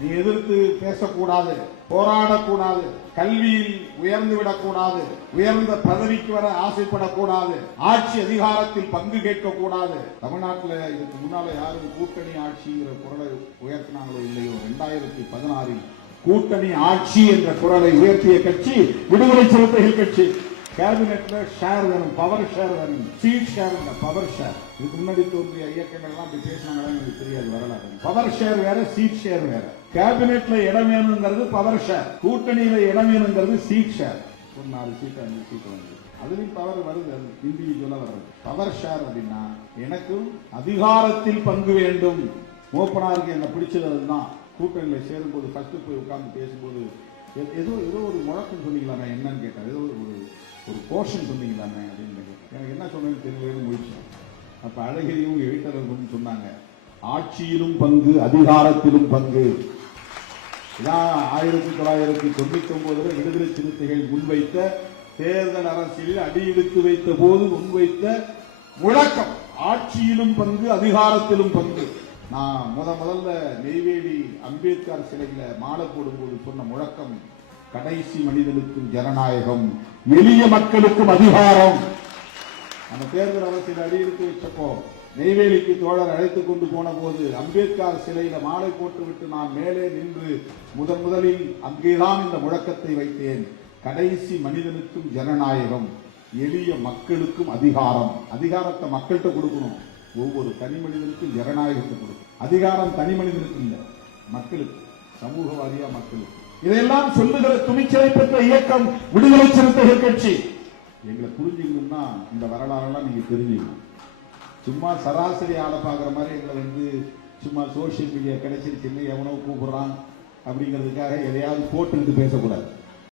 நீ எதிர்த்து பேசக்கூடாது, போராடக்கூடாது, கல்வியில் உயர்ந்து விடக்கூடாது, உயர்ந்த பதவிக்கு வர ஆசைப்படக்கூடாது, ஆட்சி அதிகாரத்தில் பங்கு கேட்கக்கூடாது. தமிழ்நாட்டில் இதுக்கு முன்னால யாரும் கூட்டணி ஆட்சிங்கிற குரலை உயர்த்தினாங்களோ இல்லையோ, 2016 கூட்டணி ஆட்சி என்ற குரலை உயர்த்திய கட்சி விடுதலை சிறுத்தைகள் கட்சி. கேபினெட்ல ஷேர் வேணும், பவர் ஷேர் வேணும், சீட் ஷேர் இல்ல, பவர் ஷேர். இதுக்கு முன்னாடி தோன்றிய இயக்கங்கள் எல்லாம் அப்படி பேசினாங்களா எனக்கு தெரியாது, வரலாறு. பவர் ஷேர் வேற, சீட் ஷேர் வேற. கேபினெட்ல இடம் வேணுங்கிறது பவர் ஷேர், கூட்டணியில இடம் வேணுங்கிறது சீட் ஷேர். ஒரு 4 சீட் 5 சீட் வந்து அதுலயும் பவர் வருது, அது இண்டிவிஜுவலா வருது. பவர் ஷேர் அப்படின்னா எனக்கும் அதிகாரத்தில் பங்கு வேண்டும். மூப்பனாருக்கு என்ன பிடிச்சது அதுதான். கூட்டணியில சேரும்போது ஃபர்ஸ்ட் போய் உட்கார்ந்து பேசும்போது ஏதோ ஒரு முழக்கம் சொன்னீங்களாமே, என்னன்னு கேட்டார். ஏதோ ஒரு போர்ஷன் சொன்னீங்களாமே அப்படின்னு எனக்கு என்ன சொன்னேன்னு தெரியலன்னு முடிச்சேன். அப்ப அழகிரியும் எழுத்தரவும் சொன்னாங்க, ஆட்சியிலும் பங்கு, அதிகாரத்திலும் பங்கு. 1999 விடுதலை சிறுத்தைகள் முன்வைத்த தேர்தல் அரசியலில் அடியெடுத்து வைத்த போது முன்வைத்த முழக்கம் ஆட்சியிலும் பங்கு, அதிகாரத்திலும் பங்கு. நான் முதல்ல நெய்வேலி அம்பேத்கர் சிலையில மாலை போடும்போது சொன்ன முழக்கம், கடைசி மனிதனுக்கும் ஜனநாயகம், எளிய மக்களுக்கும் அதிகாரம். அந்த தேர்தல் அரசியல் அடியெடுத்து வச்சப்போ நெய்வேலிக்கு தோழர் அழைத்துக் கொண்டு போன போது அம்பேத்கர் சிலையில மாலை போட்டுவிட்டு நான் மேலே நின்று முதலில் அங்கேதான் இந்த முழக்கத்தை வைத்தேன். கடைசி மனிதனுக்கும் ஜனநாயகம், எளிய மக்களுக்கும் அதிகாரம். அதிகாரத்தை மக்கள்கிட்ட கொடுக்கணும், ஒவ்வொரு தனி மனிதனுக்கும் ஜனநாயகத்தை கொடுக்கும். அதிகாரம் தனி மனிதனுக்கு இல்ல, மக்களுக்கு, சமூக வாரியா மக்களுக்கு. இதையெல்லாம் சொல்லுகிற துணிச்சலை பெற்ற இயக்கம் விடுதலை சிறுத்தைகள் கட்சி. எங்களை புரிஞ்சுக்கணும்னா இந்த வரலாறெல்லாம் நீங்க தெரிஞ்சுக்கணும். சும்மா சராசரி ஆளை பாக்குற மாதிரி எங்களை சும்மா சோசியல் மீடியா கிடைச்சிருச்சுன்னு எவனோ கூப்பிடுறான் அப்படிங்கிறதுக்காக எதையாவது போட்டுக்கிட்டு பேசக்கூடாது.